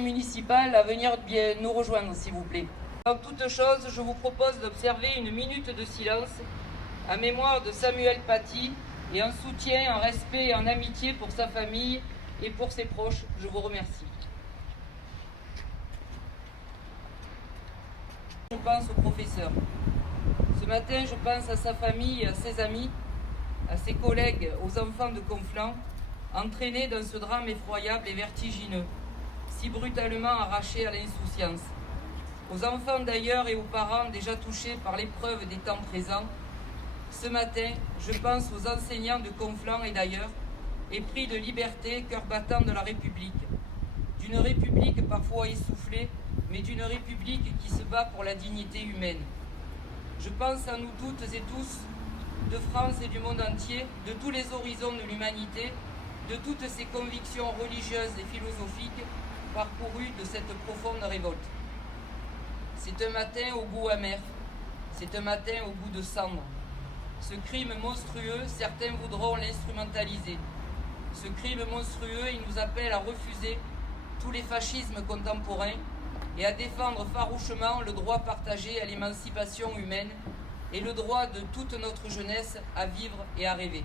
Municipal à venir bien nous rejoindre, s'il vous plaît. En toute chose, je vous propose d'observer une minute de silence en mémoire de Samuel Paty et en soutien, en respect et en amitié pour sa famille et pour ses proches. Je vous remercie. Je pense au professeur. Ce matin, je pense à sa famille, à ses amis, à ses collègues, aux enfants de Conflans, entraînés dans ce drame effroyable et vertigineux, si brutalement arrachés à l'insouciance. Aux enfants d'ailleurs et aux parents déjà touchés par l'épreuve des temps présents, ce matin, je pense aux enseignants de Conflans et d'ailleurs, épris de liberté, cœur battant de la République. D'une République parfois essoufflée, mais d'une République qui se bat pour la dignité humaine. Je pense à nous toutes et tous, de France et du monde entier, de tous les horizons de l'humanité, de toutes ces convictions religieuses et philosophiques parcourues de cette profonde révolte. C'est un matin au goût amer, c'est un matin au goût de cendre. Ce crime monstrueux, certains voudront l'instrumentaliser. Ce crime monstrueux, il nous appelle à refuser tous les fascismes contemporains et à défendre farouchement le droit partagé à l'émancipation humaine et le droit de toute notre jeunesse à vivre et à rêver.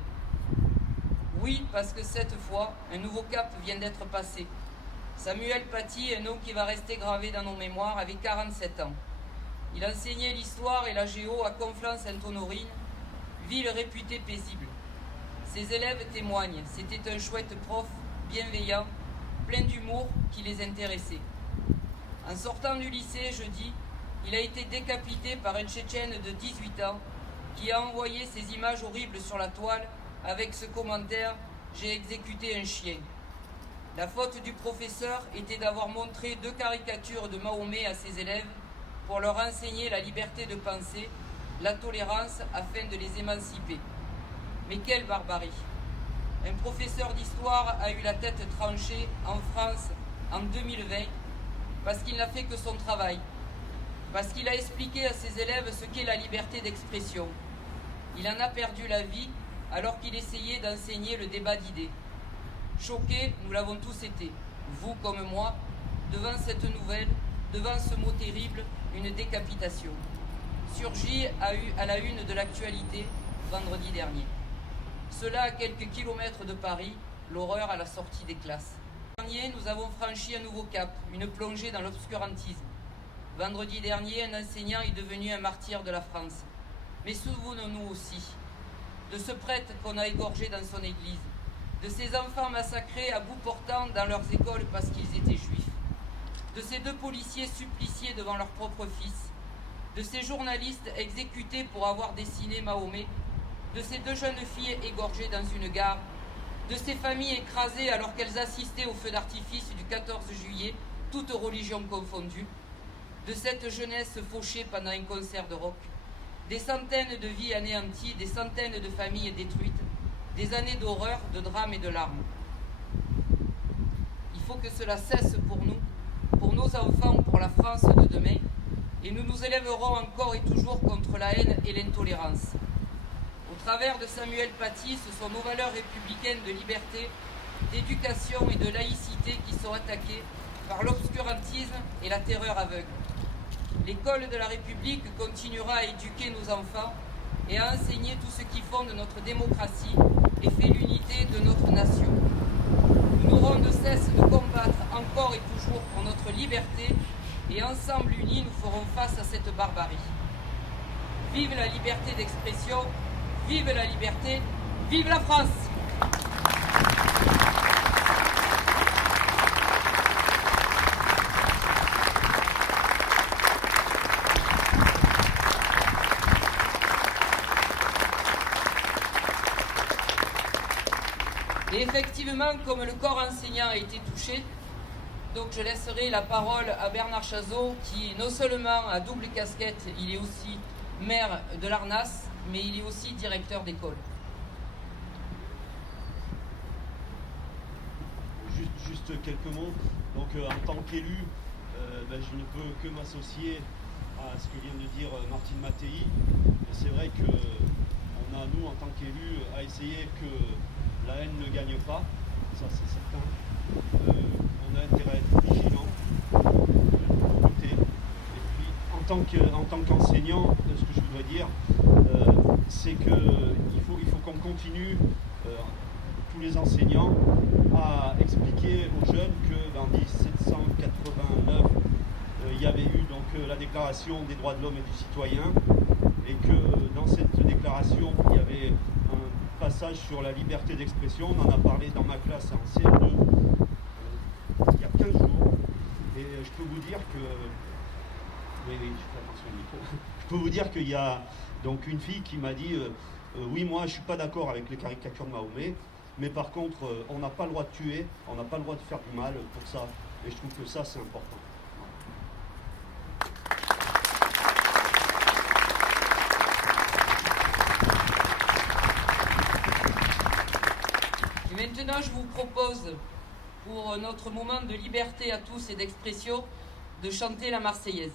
Oui, parce que cette fois, un nouveau cap vient d'être passé. Samuel Paty, un nom qui va rester gravé dans nos mémoires, avait 47 ans. Il enseignait l'histoire et la géo à Conflans-Sainte-Honorine, ville réputée paisible. Ses élèves témoignent, c'était un chouette prof, bienveillant, plein d'humour qui les intéressait. En sortant du lycée jeudi, il a été décapité par un Tchétchène de 18 ans qui a envoyé ces images horribles sur la toile avec ce commentaire « J'ai exécuté un chien ». La faute du professeur était d'avoir montré 2 caricatures de Mahomet à ses élèves pour leur enseigner la liberté de penser, la tolérance afin de les émanciper. Mais quelle barbarie! Un professeur d'histoire a eu la tête tranchée en France en 2020 parce qu'il n'a fait que son travail, parce qu'il a expliqué à ses élèves ce qu'est la liberté d'expression. Il en a perdu la vie alors qu'il essayait d'enseigner le débat d'idées. Choqués, nous l'avons tous été, vous comme moi, devant cette nouvelle, devant ce mot terrible, une décapitation. Surgit à la une de l'actualité vendredi dernier. Cela à quelques kilomètres de Paris, l'horreur à la sortie des classes. Dernier, nous avons franchi un nouveau cap, une plongée dans l'obscurantisme. Vendredi dernier, un enseignant est devenu un martyr de la France. Mais souvenons-nous aussi de ce prêtre qu'on a égorgé dans son église, de ces enfants massacrés à bout portant dans leurs écoles parce qu'ils étaient juifs, de ces 2 policiers suppliciés devant leur propre fils, de ces journalistes exécutés pour avoir dessiné Mahomet, de ces 2 jeunes filles égorgées dans une gare, de ces familles écrasées alors qu'elles assistaient au feu d'artifice du 14 juillet, toutes religions confondues, de cette jeunesse fauchée pendant un concert de rock, des centaines de vies anéanties, des centaines de familles détruites, des années d'horreur, de drames et de larmes. Il faut que cela cesse pour nous, pour nos enfants, pour la France de demain, et nous nous élèverons encore et toujours contre la haine et l'intolérance. Au travers de Samuel Paty, ce sont nos valeurs républicaines de liberté, d'éducation et de laïcité qui sont attaquées par l'obscurantisme et la terreur aveugle. L'école de la République continuera à éduquer nos enfants et à enseigner tout ce qui fonde notre démocratie et fait l'unité de notre nation. Nous n'aurons de cesse de combattre encore et toujours pour notre liberté et ensemble unis, nous ferons face à cette barbarie. Vive la liberté d'expression, vive la liberté, vive la France! Et effectivement, comme le corps enseignant a été touché, donc je laisserai la parole à Bernard Chazot, qui non seulement a double casquette, il est aussi maire de l'Arnas, mais il est aussi directeur d'école. Juste quelques mots. Donc en tant qu'élu, je ne peux que m'associer à ce que vient de dire Martine Mattei. C'est vrai qu'on a, nous, en tant qu'élus, à essayer que la haine ne gagne pas, ça c'est certain. On a intérêt à être vigilant. en tant qu'enseignant, ce que je voudrais dire, c'est qu'il faut qu'on continue, tous les enseignants, à expliquer aux jeunes qu'en 1789, il y avait eu donc la déclaration des droits de l'homme et du citoyen, et que dans cette déclaration, il y avait un passage sur la liberté d'expression. On en a parlé dans ma classe en CM2 il y a 15 jours, et je peux vous dire que... Oui, je fais attention au micro. Je peux vous dire qu'il y a donc une fille qui m'a dit oui, moi je suis pas d'accord avec les caricatures de Mahomet, mais par contre on n'a pas le droit de tuer, on n'a pas le droit de faire du mal pour ça, et je trouve que ça c'est important. Et maintenant, je vous propose, pour notre moment de liberté à tous et d'expression, de chanter la Marseillaise.